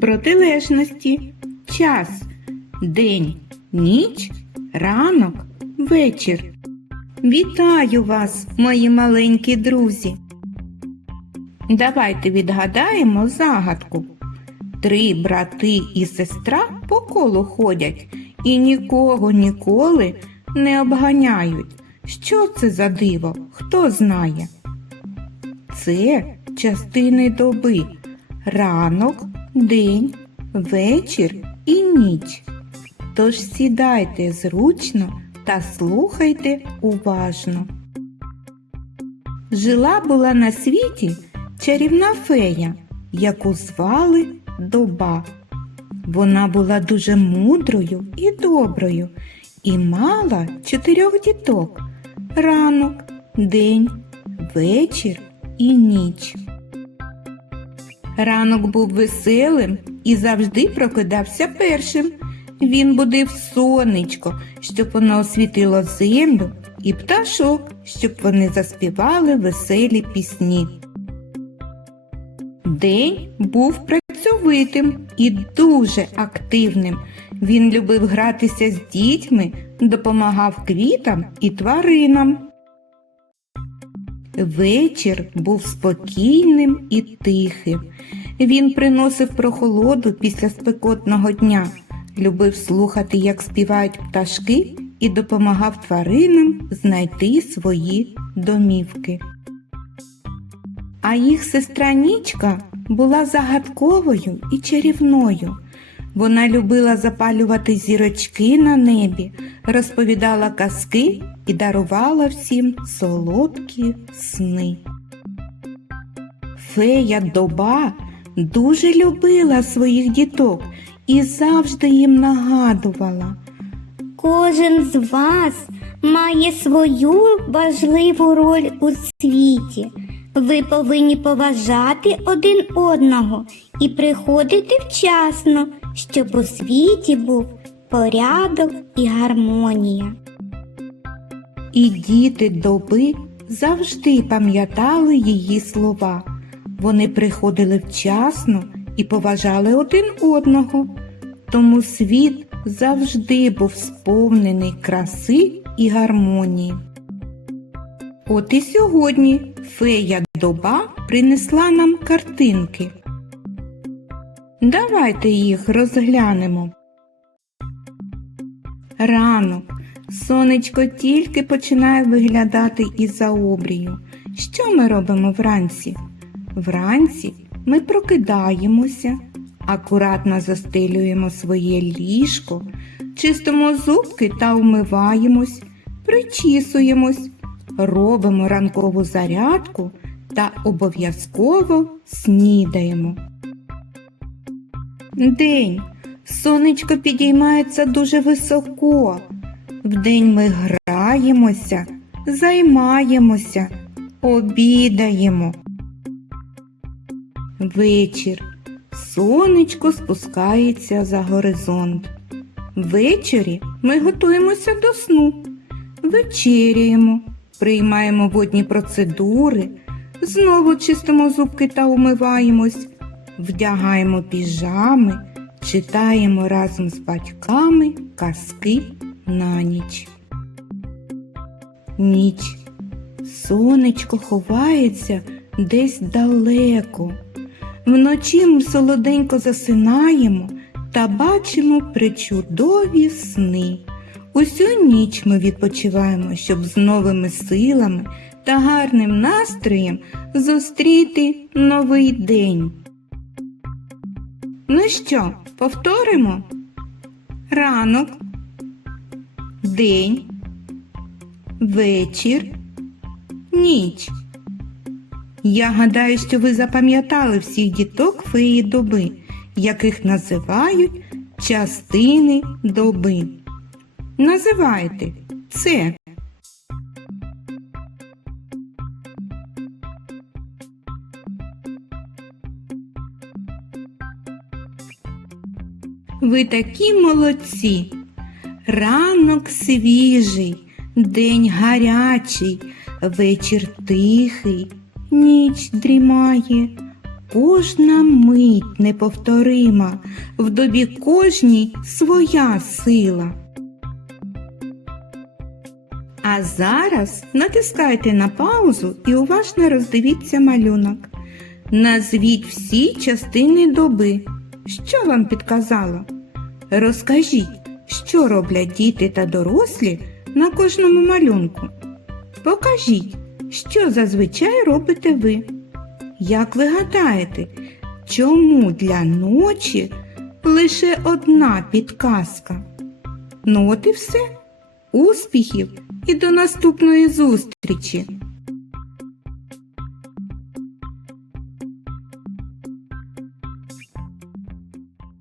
протилежності, час, день, ніч, ранок, вечір. Вітаю вас, мої маленькі друзі. Давайте відгадаємо загадку. Три брати і сестра по колу ходять і нікого ніколи не обганяють. Що це за диво? Хто знає? Це частини доби. Ранок, день, вечір і ніч. Тож сідайте зручно та слухайте уважно. Жила була на світі чарівна фея, яку звали Доба. Вона була дуже мудрою і доброю і мала чотирьох діток ранок, день, вечір і ніч. Ранок був веселим і завжди прокидався першим. Він будив сонечко, щоб воно освітило землю, і пташок, щоб вони заспівали веселі пісні. День був працьовитим і дуже активним. Він любив гратися з дітьми, допомагав квітам і тваринам. Вечір був спокійним і тихим. Він приносив прохолоду після спекотного дня, любив слухати, як співають пташки, і допомагав тваринам знайти свої домівки. А їх сестра Нічка була загадковою і чарівною. Вона любила запалювати зірочки на небі, розповідала казки і дарувала всім солодкі сни. Фея доба дуже любила своїх діток і завжди їм нагадувала. Кожен з вас має свою важливу роль у світі. Ви повинні поважати один одного і приходити вчасно, щоб у світі був порядок і гармонія. І діти доби завжди пам'ятали її слова. Вони приходили вчасно і поважали один одного. Тому світ завжди був сповнений краси і гармонії. От і сьогодні фея доба принесла нам картинки. Давайте їх розглянемо. Ранок. Сонечко тільки починає виглядати із-за обрію. Що ми робимо вранці? Вранці ми прокидаємося, акуратно застелюємо своє ліжко, чистимо зубки та вмиваємось, причісуємось, робимо ранкову зарядку та обов'язково снідаємо. День. Сонечко підіймається дуже високо. Вдень ми граємося, займаємося, обідаємо. Вечір. Сонечко спускається за горизонт. Ввечері ми готуємося до сну, вечеряємо, приймаємо водні процедури, знову чистимо зубки та умиваємось, вдягаємо піжами, читаємо разом з батьками казки на ніч. Ніч. Сонечко ховається десь далеко. Вночі ми солоденько засинаємо та бачимо причудові сни. Усю ніч ми відпочиваємо, щоб з новими силами та гарним настроєм зустріти новий день. Ну що, повторимо? Ранок, день, вечір, ніч. Я гадаю, що ви запам'ятали всіх діток феї доби, яких називають частини доби. Називайте це. Ви такі молодці. Ранок свіжий, день гарячий, вечір тихий, ніч дрімає, Кожна мить неповторима, в добі кожній своя сила. А зараз натискайте на паузу і уважно роздивіться малюнок. Назвіть всі частини доби. Що вам підказало? Розкажіть, що роблять діти та дорослі на кожному малюнку. Покажіть, що зазвичай робите ви. Як ви гадаєте, чому для ночі лише одна підказка? Ну от і все. Успіхів і до наступної зустрічі!